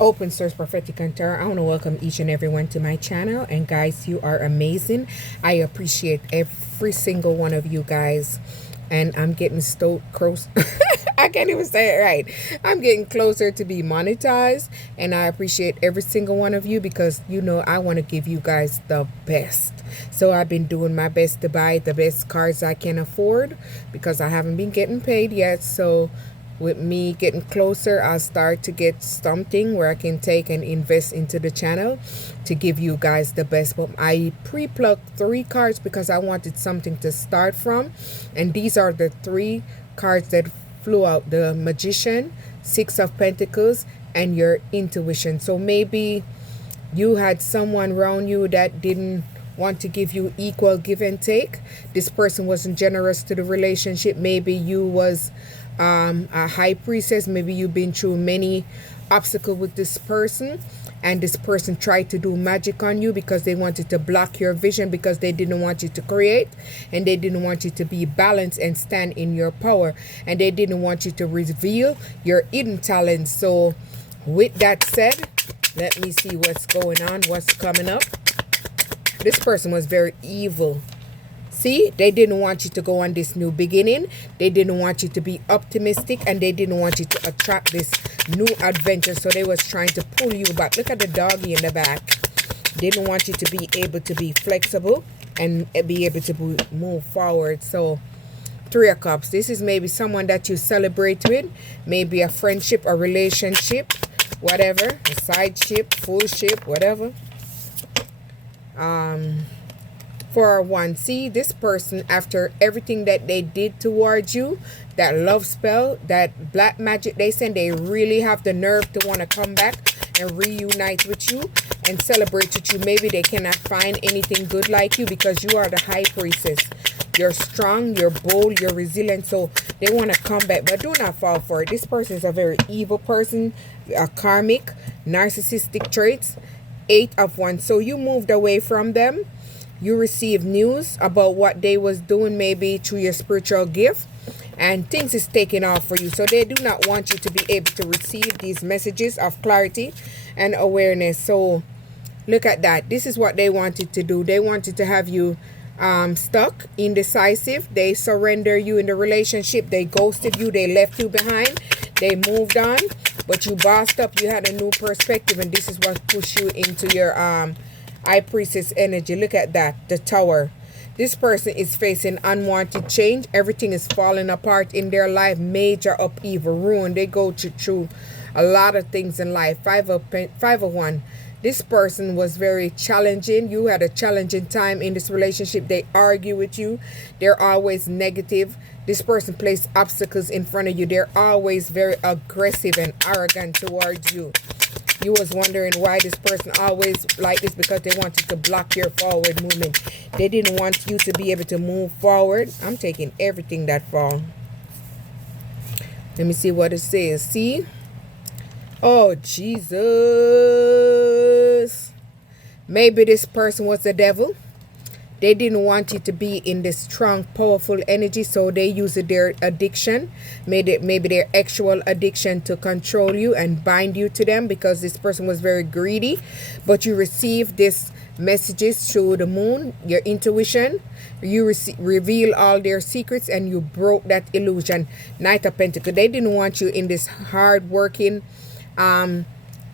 Open Source Prophetic and Tarot. I want to welcome each and everyone to my channel. And guys, you are amazing. I appreciate every single one of you guys. And I'm getting close. I can't even say it right. I'm getting closer to be monetized. And I appreciate every single one of you because, you know, I want to give you guys the best. So I've been doing my best to buy the best cards I can afford because I haven't been getting paid yet. So with me getting closer, I'll start to get something where I can take and invest into the channel to give you guys the best. But I pre-plucked 3 cards because I wanted something to start from, and these are the 3 cards that flew out: the Magician, 6 of Pentacles, and your intuition. So maybe you had someone around you that didn't want to give you equal give and take. This person wasn't generous to the relationship. Maybe you was a high priestess. Maybe you've been through many obstacles with this person, and this person tried to do magic on you because they wanted to block your vision, because they didn't want you to create, and they didn't want you to be balanced and stand in your power, and they didn't want you to reveal your hidden talents. So with that said, let me see what's going on, what's coming up. This person was very evil. See, they didn't want you to go on this new beginning. They didn't want you to be optimistic, and they didn't want you to attract this new adventure. So they was trying to pull you back. Look at the doggy in the back. They didn't want you to be able to be flexible and be able to move forward. So 3 of Cups. This is maybe someone that you celebrate with. Maybe a friendship, a relationship, whatever. A side ship, full ship, whatever. For one, see, this person, after everything that they did towards you, that love spell, that black magic they send, they really have the nerve to want to come back and reunite with you and celebrate with you. Maybe they cannot find anything good like you because you are the high priestess. You're strong, you're bold, you're resilient. So they want to come back, but do not fall for it. This person is a very evil person, a karmic, narcissistic traits. 8 of Wands. So you moved away from them. You received news about what they was doing, maybe through your spiritual gift, and things is taking off for you. So they do not want you to be able to receive these messages of clarity and awareness. So look at that. This is what they wanted to do. They wanted to have you stuck, indecisive. They surrender you in the relationship. They ghosted you. They left you behind. They moved on, but you bossed up. You had a new perspective, and this is what pushed you into your High Priestess energy. Look at that, the Tower. This person is facing unwanted change. Everything is falling apart in their life. Major upheaval, ruin. They go through a lot of things in life. 5 of Wands. This person was very challenging. You had a challenging time in this relationship. They argue with you. They're always negative. This person placed obstacles in front of you. They're always very aggressive and arrogant towards you. You was wondering why this person always like this, because they wanted to block your forward movement. They didn't want you to be able to move forward. I'm taking everything that fall. Let me see what it says. See? Oh, Jesus. Maybe this person was the devil. They didn't want you to be in this strong, powerful energy, so they used their addiction, maybe their actual addiction, to control you and bind you to them, because this person was very greedy. But you received this messages through the moon, your intuition. You reveal all their secrets, and you broke that illusion. Knight of Pentacles. They didn't want you in this hard-working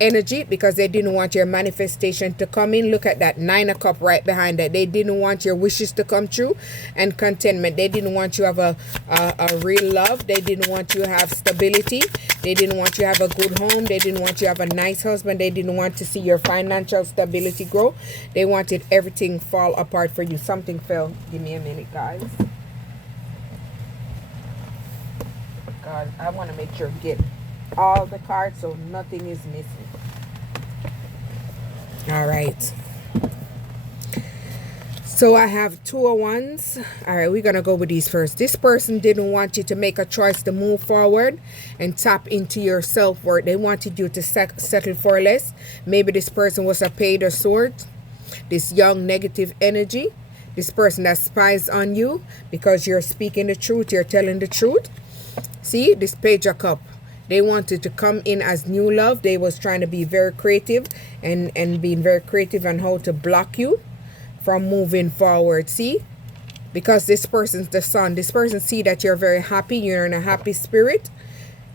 energy because they didn't want your manifestation to come in. Look at that 9 of Cups right behind that. They didn't want your wishes to come true and contentment. They didn't want you to have a real love. They didn't want you to have stability. They didn't want you to have a good home. They didn't want you to have a nice husband. They didn't want to see your financial stability grow. They wanted everything fall apart for you. Something fell. Give me a minute, guys. God, I want to make sure get all the cards so nothing is missing. All right, so I have 2 of Wands. All right, we're gonna go with these first. This person didn't want you to make a choice to move forward and tap into your self-worth. They wanted you to settle for less. Maybe this person was a Page of Swords, this young negative energy, this person that spies on you because you're speaking the truth, you're telling the truth. See, this Page of Cups. They wanted to come in as new love. They was trying to be very creative and being very creative on how to block you from moving forward. See? Because this person's the sun. This person see that you're very happy. You're in a happy spirit.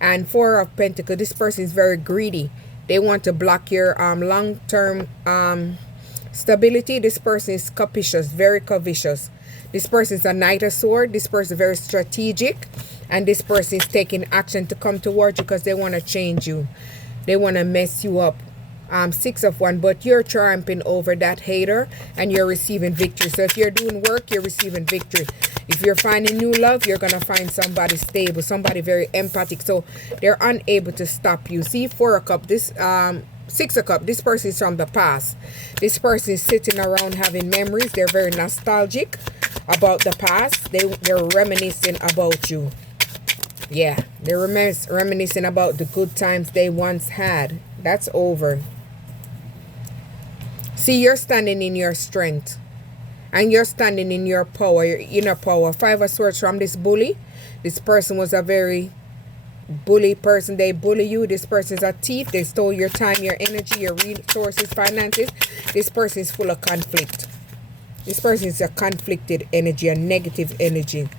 And Four of Pentacles, this person is very greedy. They want to block your long-term stability. This person is covetous, very covetous. This person is a Knight of Swords. This person is very strategic. And this person is taking action to come towards you because they want to change you. They want to mess you up. Six of Wands, but you're triumphing over that hater and you're receiving victory. So if you're doing work, you're receiving victory. If you're finding new love, you're gonna find somebody stable, somebody very empathic. So they're unable to stop you. See, Four of Cups, this Six of Cups, this person is from the past. This person is sitting around having memories. They're very nostalgic about the past. They're reminiscing about you. Yeah, they're reminiscing about the good times they once had. That's over. See, you're standing in your strength. And you're standing in your power, your inner power. Five of Swords from this bully. This person was a very bully person. They bully you. This person is a thief. They stole your time, your energy, your resources, finances. This person is full of conflict. This person is a conflicted energy, a negative energy.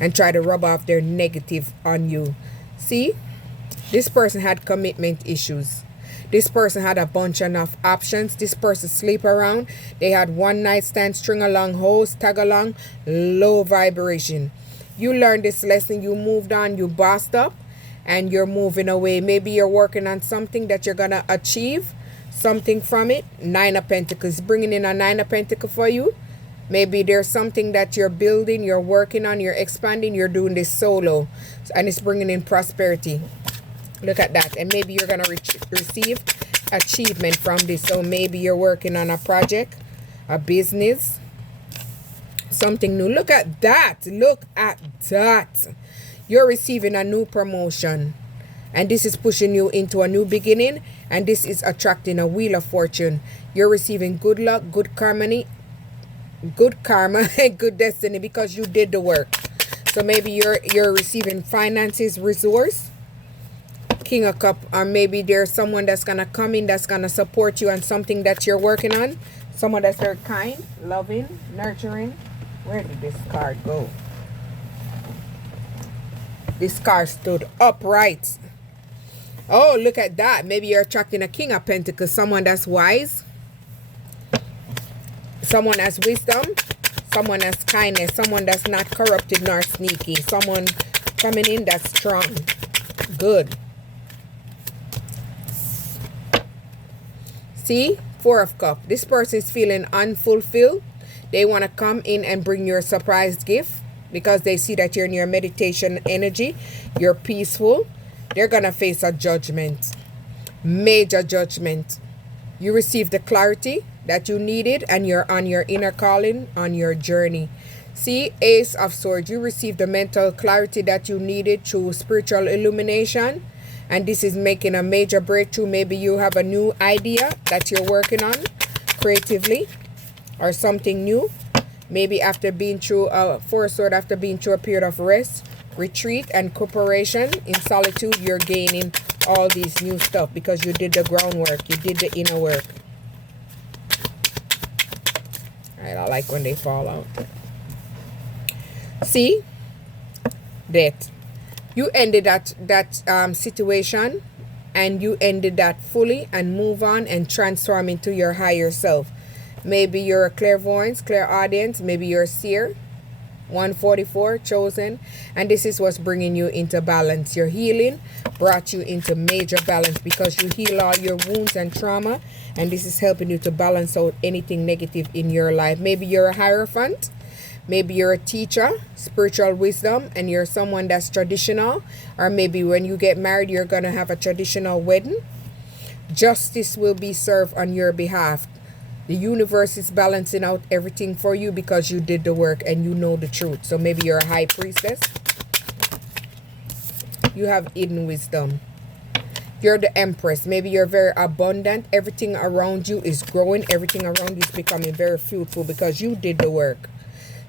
And try to rub off their negative on you. See? This person had commitment issues. This person had a bunch of options. This person sleep around. They had one night stand, string along, hoes, tag along, low vibration. You learned this lesson. You moved on. You bossed up. And you're moving away. Maybe you're working on something that you're going to achieve. Something from it. Nine of Pentacles. Bringing in a Nine of Pentacles for you. Maybe there's something that you're building. You're working on. You're expanding. You're doing this solo. And it's bringing in prosperity. Look at that. And maybe you're going to receive achievement from this. So maybe you're working on a project, a business, something new. Look at that. Look at that. You're receiving a new promotion. And this is pushing you into a new beginning. And this is attracting a Wheel of Fortune. You're receiving good luck, good karma, and good destiny because you did the work. So maybe you're receiving finances, resource. King of Cups, or maybe there's someone that's gonna come in that's gonna support you on something that you're working on. Someone that's very kind, loving, nurturing. Where did this card go? This card stood upright. Oh, look at that. Maybe you're attracting a King of Pentacles, someone that's wise, someone that's wisdom, someone that's kindness, someone that's not corrupted nor sneaky, someone coming in that's strong. Good. See, Four of Cups. This person is feeling unfulfilled. They want to come in and bring you a surprise gift because they see that you're in your meditation energy. You're peaceful. They're going to face a judgment. Major judgment. You received the clarity that you needed and you're on your inner calling, on your journey. See, Ace of Swords. You received the mental clarity that you needed through spiritual illumination. And this is making a major breakthrough. Maybe you have a new idea that you're working on creatively or something new. Maybe after being through Four of Swords, after being through a period of rest, retreat, and cooperation in solitude, you're gaining all these new stuff because you did the groundwork. You did the inner work. All right, I like when they fall out. See? Death. You ended that situation and you ended that fully and move on and transform into your higher self. Maybe you're a clairvoyant, clairaudience, maybe you're a seer. 144, chosen. And this is what's bringing you into balance. Your healing brought you into major balance because you heal all your wounds and trauma. And this is helping you to balance out anything negative in your life. Maybe you're a hierophant. Maybe you're a teacher, spiritual wisdom, and you're someone that's traditional. Or maybe when you get married, you're going to have a traditional wedding. Justice will be served on your behalf. The universe is balancing out everything for you because you did the work and you know the truth. So maybe you're a high priestess. You have hidden wisdom. You're the empress. Maybe you're very abundant. Everything around you is growing. Everything around you is becoming very fruitful because you did the work.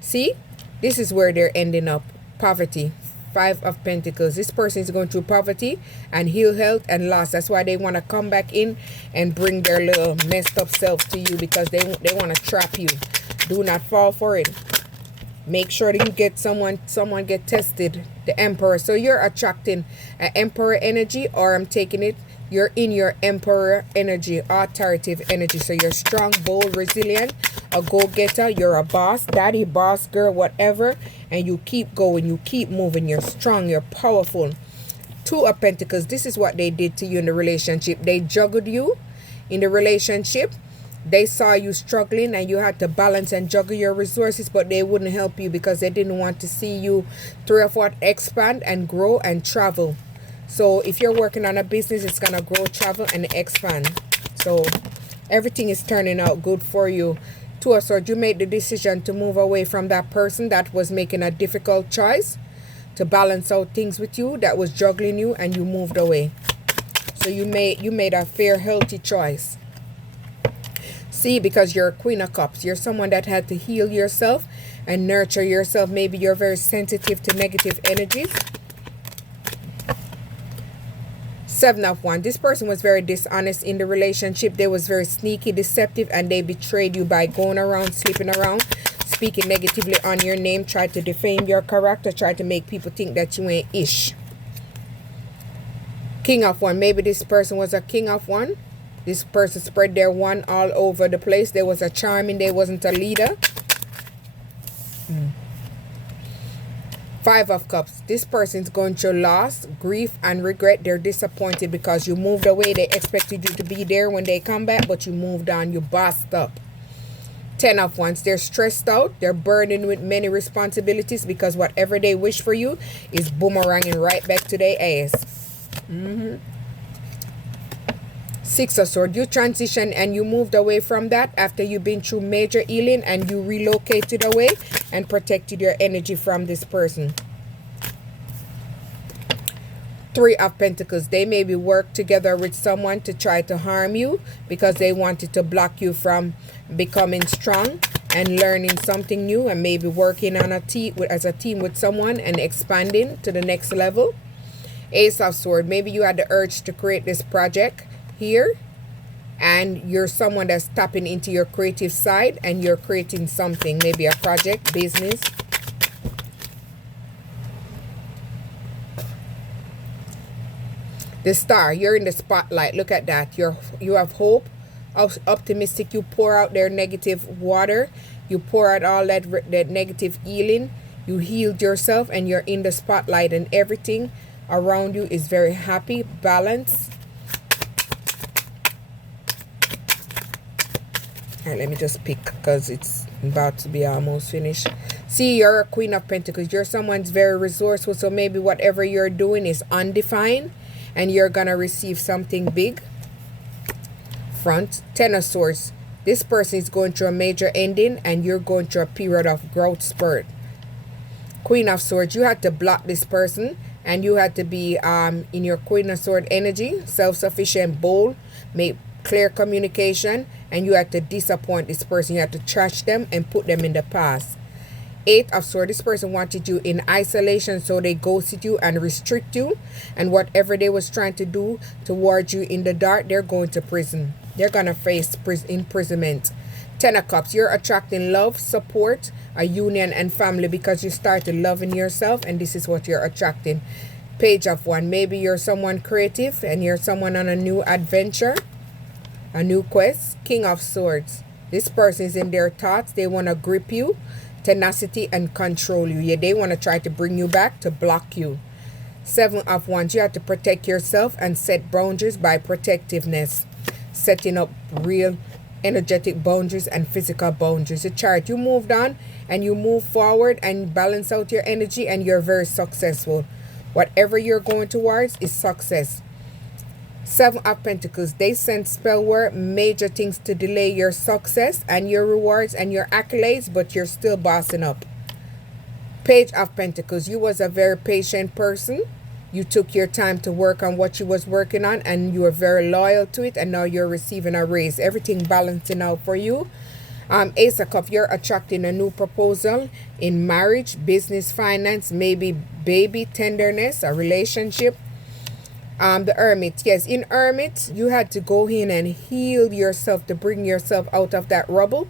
See, this is where they're ending up. Poverty, Five of Pentacles. This person is going through poverty and ill health and loss. That's why they want to come back in and bring their little messed up self to you, because they want to trap you. Do not fall for it. Make sure that you get someone get tested. The Emperor. So you're attracting an Emperor energy, or I'm taking it, you're in your Emperor energy, authoritative energy. So you're strong, bold, resilient, a go-getter. You're a boss, daddy, boss, girl, whatever. And you keep going. You keep moving. You're strong. You're powerful. Two of Pentacles. This is what they did to you in the relationship. They juggled you in the relationship. They saw you struggling and you had to balance and juggle your resources, but they wouldn't help you because they didn't want to see you expand and grow and travel. So if you're working on a business, it's going to grow, travel, and expand. So everything is turning out good for you. Two of Swords, you made the decision to move away from that person that was making a difficult choice to balance out things with you, that was juggling you, and you moved away. So you made a fair, healthy choice. See, because you're a Queen of Cups. You're someone that had to heal yourself and nurture yourself. Maybe you're very sensitive to negative energies. Seven of Wands. This person was very dishonest in the relationship. They was very sneaky, deceptive, and they betrayed you by going around, sleeping around, speaking negatively on your name, tried to defame your character, tried to make people think that you ain't ish. King of Wands. Maybe this person was a King of Wands. This person spread their wand all over the place. There was a charming, they wasn't a leader. Five of Cups. This person's going through loss, grief, and regret. They're disappointed because you moved away. They expected you to be there when they come back, but you moved on. You bossed up. Ten of Wands. They're stressed out. They're burdened with many responsibilities because whatever they wish for you is boomeranging right back to their ass. Six of Swords. You transitioned and you moved away from that after you've been through major healing, and you relocated away and protected your energy from this person. Three of Pentacles. They maybe work together with someone to try to harm you because they wanted to block you from becoming strong and learning something new, and maybe working on as a team with someone and expanding to the next level. Ace of Swords. Maybe you had the urge to create this project here, and you're someone that's tapping into your creative side and you're creating something, maybe a project, business. The Star. You're in the spotlight. Look at that. You have hope, optimistic. You pour out their negative water. You pour out all that negative healing. You healed yourself and you're in the spotlight, and everything around you is very happy, balanced. All right, let me just pick because it's about to be almost finished. See, you're a Queen of Pentacles. You're someone's very resourceful. So maybe whatever you're doing is undefined and you're going to receive something big. Front. Ten of Swords. This person is going through a major ending and you're going through a period of growth spurt. Queen of Swords. You had to block this person and you had to be in your Queen of Swords energy, self-sufficient, bold, make clear communication, and you had to disappoint this person. You had to trash them and put them in the past. Eight of Swords. This person wanted you in isolation, so they ghosted you and restrict you, and whatever they was trying to do towards you in the dark, they're going to prison. They're going to face imprisonment. Ten of Cups. You're attracting love, support, a union, and family because you started loving yourself, and this is what you're attracting. Page of Wands. Maybe you're someone creative and you're someone on a new adventure, a new quest. King of Swords. This person is in their thoughts. They want to grip you, tenacity, and control you. Yeah, they want to try to bring you back, to block you. Seven of Wands. You have to protect yourself and set boundaries by protectiveness, setting up real energetic boundaries and physical boundaries. The Chart. You moved on and you move forward and balance out your energy, and you're very successful. Whatever you're going towards is success. Seven of Pentacles. They sent spellware, major things to delay your success and your rewards and your accolades, but you're still bossing up. Page of Pentacles. You was a very patient person. You took your time to work on what you was working on, and you were very loyal to it, and now you're receiving a raise. Everything balancing out for you. Ace of Cups. You're attracting a new proposal in marriage, business, finance, maybe baby, tenderness, a relationship. The Hermit. Yes, in Hermit, you had to go in and heal yourself to bring yourself out of that rubble.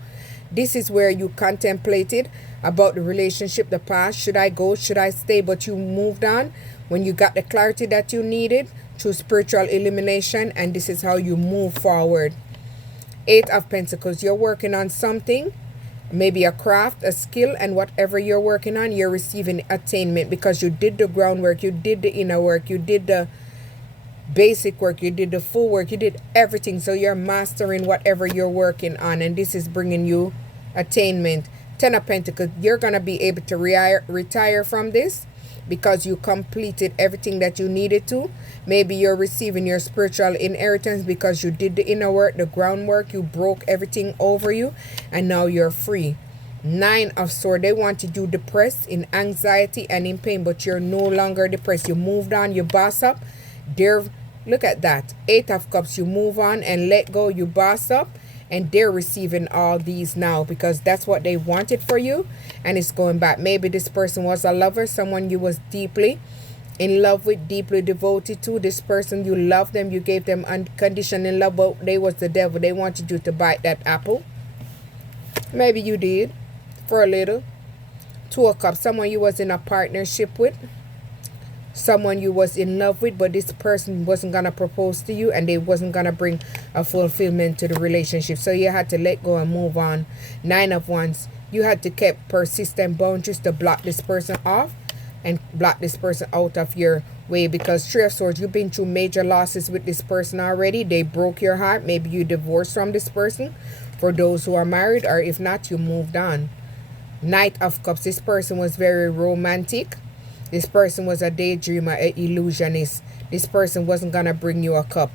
This is where you contemplated about the relationship, the past. Should I go? Should I stay? But you moved on when you got the clarity that you needed through spiritual illumination, and this is how you move forward. Eight of Pentacles. You're working on something, maybe a craft, a skill, and whatever you're working on, you're receiving attainment because you did the groundwork, you did the inner work, you did the basic work, you did the full work, you did everything. So you're mastering whatever you're working on, and this is bringing you attainment. Ten of Pentacles. You're gonna be able to retire from this because you completed everything that you needed to. Maybe you're receiving your spiritual inheritance because you did the inner work, the groundwork, you broke everything over you, and now you're free. Nine of Swords. They wanted you depressed, in anxiety and in pain, but you're no longer depressed. You moved on, you boss up. Look at that. Eight of Cups. You move on and let go, you boss up, and they're receiving all these now because that's what they wanted for you, and it's going back. Maybe this person was a lover, someone you was deeply in love with, deeply devoted to. This person, you loved them, you gave them unconditional love, but they was the devil. They wanted you to bite that apple. Maybe you did for a little. Two of Cups. Someone you was in a partnership with, someone you was in love with, but this person wasn't gonna propose to you, and they wasn't gonna bring a fulfillment to the relationship, so you had to let go and move on. Nine of Wands. You had to keep persistent boundaries to block this person off and block this person out of your way, because Three of Swords, you've been through major losses with this person already. They broke your heart. Maybe you divorced from this person for those who are married, or if not, you moved on. Knight of Cups. This person was very romantic. This person was a daydreamer, an illusionist. This person wasn't going to bring you a cup.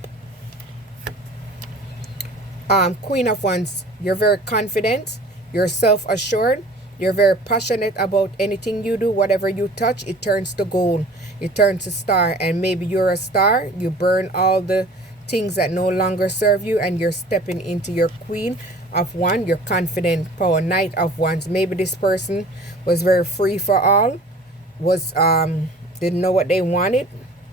Queen of Wands. You're very confident. You're self-assured. You're very passionate about anything you do. Whatever you touch, it turns to gold. It turns to star. And maybe you're a star. You burn all the things that no longer serve you, and you're stepping into your Queen of Wands. Your confident power. Knight of Wands. Maybe this person was very free for all. Was didn't know what they wanted,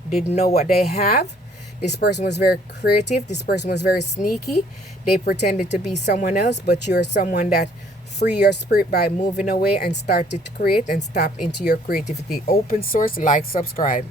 didn't know what they have. This person was very creative. This person was very sneaky. They pretended to be someone else, but you're someone that free your spirit by moving away and started to create and step into your creativity. Open source, like, subscribe.